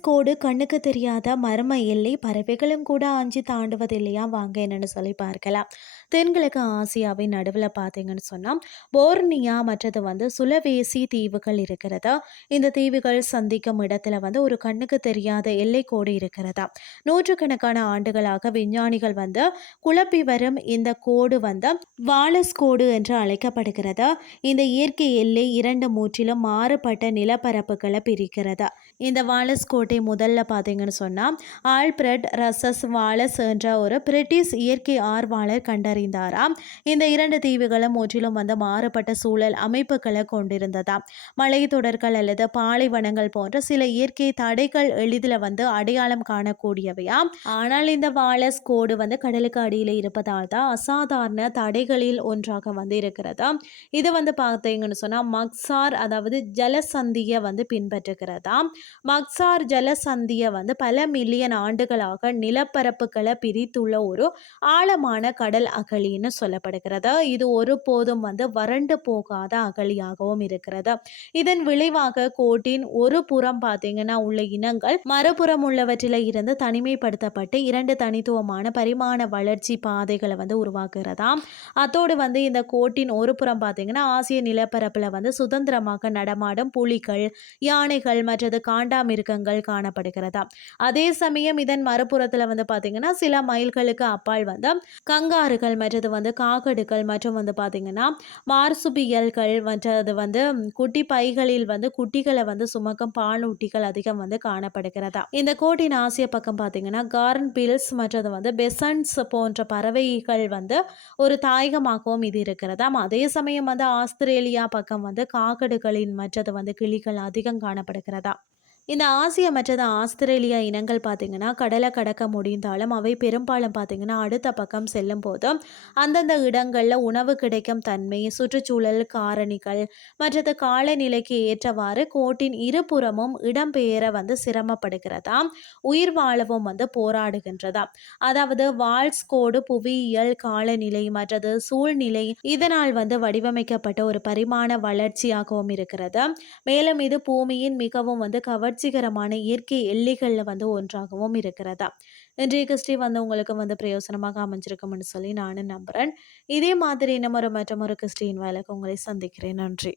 கோடு கண்ணுக்கு தெரியாத மர்ம எல்லை பறவைகளும் கூட அஞ்சு தாண்டுவதில்லையா? வாங்க என்னன்னு சொல்லி பார்க்கலாம். தென்கிழக்கு ஆசியாவின் நடுவில் பார்த்தீங்கன்னு சொன்னால் போர்னியா மற்றது வந்து சுலவேசி தீவுகள் இருக்கிறதா? இந்த தீவுகள் சந்திக்கும் இடத்துல வந்து ஒரு கண்ணுக்கு தெரியாத எல்லை கோடு இருக்கிறதா? நூற்றுக்கணக்கான ஆண்டுகளாக விஞ்ஞானிகள் வந்து குழப்பி வரும் இந்த கோடு வந்து வாலஸ் கோடு என்று அழைக்கப்படுகிறது? இந்த இயற்கை எல்லை இரண்டு மூற்றிலும் மாறுபட்ட நிலப்பரப்புகளை பிரிக்கிறதா? இந்த வாலஸ் கோட்டை முதல்ல பார்த்தீங்கன்னு சொன்னால் ஆல்பிரட் ரசஸ் வாலஸ் என்ற ஒரு பிரிட்டிஷ் இயற்கை ஆர்வலர் அறிந்தாராம். இந்த இரண்டு தீவுகளும் முற்றிலும் வந்து மாறுபட்ட சூழல் அமைப்புகளை கொண்டிருந்ததாம் மலைத்தொடர்கள் அல்லது பாலைவனங்கள் போன்ற சில இயற்கை தடைகள் எளிதில் வந்து அடையாளம் காணக்கூடியவையாம் ஆனால் இந்த வாலஸ் கோடு வந்து கடலுக்கு அடியில் இருப்பதால் தான் அசாதாரண தடைகளில் ஒன்றாக வந்து இருக்கிறதா? இது வந்து பார்த்தீங்கன்னு சொன்னால் மக்சார் அதாவது ஜலசந்தியை வந்து பின்பற்றுகிறதா? மக்சார் ஜலசந்தியை வந்து பல மில்லியன் ஆண்டுகளாக நிலப்பரப்புகளை பிரித்துள்ள ஒரு ஆழமான கடல் அகழின்னு சொல்லப்படுகிறது? இது ஒருபோதும் வந்து வறண்டு போகாத அகழியாகவும் இருக்கிறது? இதன் விளைவாக கோட்டின் ஒரு புறம் பார்த்தீங்கன்னா உள்ள இனங்கள் மறுபுறம் உள்ளவற்றில இருந்து தனிமைப்படுத்தப்பட்டு இரண்டு தனித்துவமான பரிமாண வளர்ச்சி பாதைகளை வந்து உருவாக்குறதாம் அத்தோடு வந்து இந்த கோட்டின் ஒரு புறம் பார்த்தீங்கன்னா ஆசிய நிலப்பரப்பில் வந்து சுதந்திரமாக நடமாடும் புலிகள் யானைகள் மற்றது காண்டாமிருகங்கள் காணப்படுகிறதா? அதே சமயம் இதன் மறுபுறத்தில் வந்து பார்த்தீங்கன்னா சில மைல்களுக்கு அப்பால் வந்து கங்காருகள் மற்றது வந்து காக்கடுக்கள் மற்றும் வந்து பார்த்திங்கன்னா மார்சுபியல்கள் மற்றது வந்து குட்டி பைகளில் வந்து குட்டிகளை வந்து சுமக்கும் பாலூட்டிகள் அதிகம் வந்து காணப்படுகிறதா? இந்த கோட்டின் ஆசிய பக்கம் பார்த்திங்கன்னா கார்ன் பில்ஸ் மற்றது வந்து பெசன்ஸ் போன்ற பறவைகள் வந்து ஒரு தாயகமாகவும் இது இருக்கிறதாம் அதே சமயம் வந்து ஆஸ்திரேலியா பக்கம் வந்து காகடுகளின் மற்றது வந்து கிளிகள் அதிகம் காணப்படுகிறதா? இந்த ஆசிய மற்றது ஆஸ்திரேலியா இனங்கள் பார்த்திங்கன்னா கடலை கடக்க முடிந்தாலும் அவை பெரும்பாலும் பார்த்திங்கன்னா அடுத்த பக்கம் செல்லும் போதும் அந்தந்த இடங்களில் உணவு கிடைக்கும் தன்மை சுற்றுச்சூழல் காரணிகள் மற்றது காலநிலைக்கு ஏற்றவாறு கோட்டின் இருபுறமும் இடம்பெயர வந்து சிரமப்படுகிறதா? உயிர் வாழவும் வந்து போராடுகின்றதா? அதாவது வால்ஸ் கோடு புவியியல் காலநிலை மற்றது சூழ்நிலை இதனால் வந்து வடிவமைக்கப்பட்ட ஒரு பரிமாண வளர்ச்சியாகவும் இருக்கிறது. மேலும் இது பூமியின் மிகவும் வந்து கவர்ச்சி கவர்ச்சிகரமான இயற்கை எல்லைகளில் வந்து ஒன்றாகவும் இருக்கிறதா? இன்றைய கிறிஸ்டி வந்து உங்களுக்கு வந்து பிரயோசனமாக அமைஞ்சிருக்கும்னு சொல்லி நானும் நம்புகிறேன் இதே மாதிரி இன்னும் ஒரு மற்றும் ஒரு கிறிஸ்டின் வேலைக்கு உங்களை சந்திக்கிறேன். நன்றி.